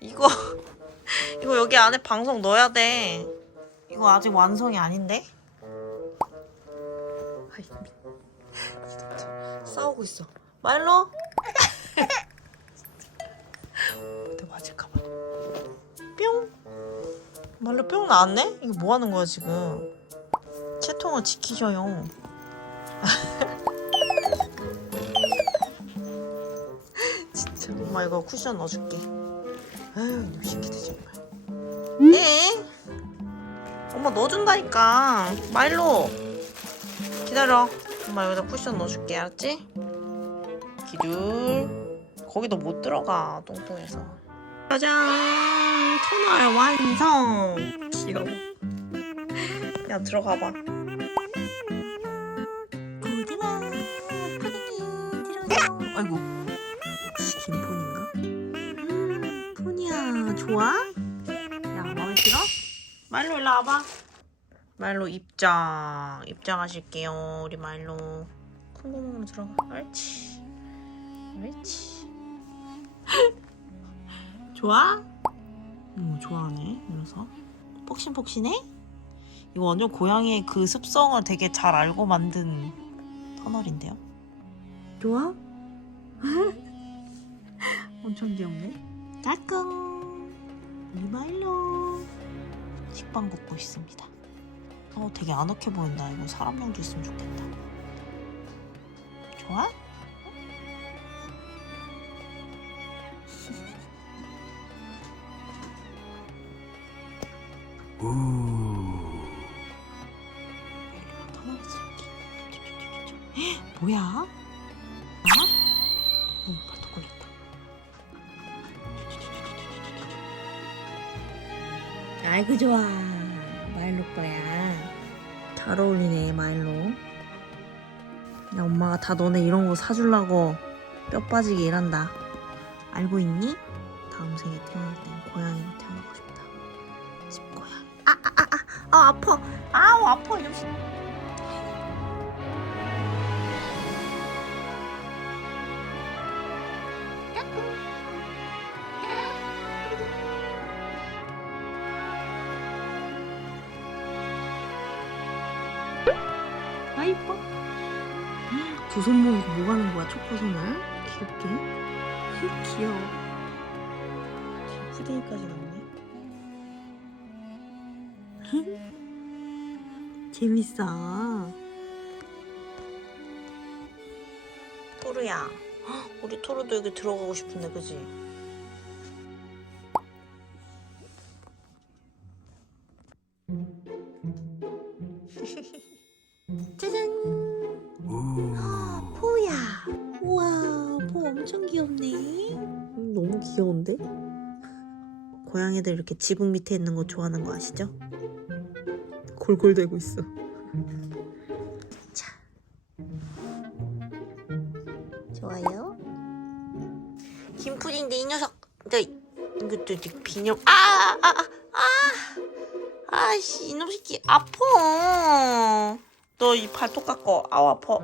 이거 이거 여기 안에 방송 넣어야 돼. 이거 아직 완성이 아닌데? 아이, 싸우고 있어. 말로. 내 맞을까봐. 뿅. 말로 뿅 나왔네? 이거 뭐 하는 거야 지금? 채통을 지키셔요. 진짜 엄마 이거 쿠션 넣어줄게. 아유 시키네 정말. 네. 엄마 넣어준다니까. 말로. 기다려. 엄마 여기다 쿠션 넣어줄게 알았지? 기둘. 거기도 못 들어가 똥똥해서. 짜잔 토널 완성. 귀여워. 야 들어가봐. 어디나 푸딩이 들어오세요. 아이고. 음, 폰이야 좋아? 야 마음에 들어? 말로 일로 와봐. 말로 입장 입장하실게요 우리 말로 콩고물로 들어가. 옳지. 옳지. 좋아? 오 좋아하네 이래서 폭신폭신해? 이거 완전 고양이의 그 습성을 되게 잘 알고 만든 터널인데요. 좋아? 엄청 귀엽네. 까꿍. 이마일로 식빵 굽고 있습니다. 어, 되게 아늑해 보인다. 이거 사람용도 있으면 좋겠다. 좋아? 이렇게. 헉, 뭐야? 아이고 좋아. 마일로 거야. 잘 어울리네 마일로. 야 엄마가 다 너네 이런 거 사주려고 뼈 빠지게 일한다. 알고 있니? 다음 생에 태어날 땐 고양이로 태어나고 싶다. 집고양이. 아아아아 아, 아, 아파. 아우 아파. 이놈 씨 아 이뻐. 두 손 모으고 뭐 가는 거야? 초코손을 귀엽게. 귀여워. 뒤에 푸딩이까지 나오네 재밌어. 토르야. 헉, 우리 토르도 여기 들어가고 싶은데 그지? 짜잔 아, 포야. 우와, 포 엄청 귀엽네. 음, 너무 귀여운데? 고양이들 이렇게 지붕 밑에 있는 거 좋아하는 거 아시죠? 골골대고 있어. 자. 좋아요. 김푸딩데 이 녀석. 나 이것도 이제 비녀. 아, 아, 아, 아. 아씨, 이놈 새끼 아파. 너이팔 똑같고 아우 아파.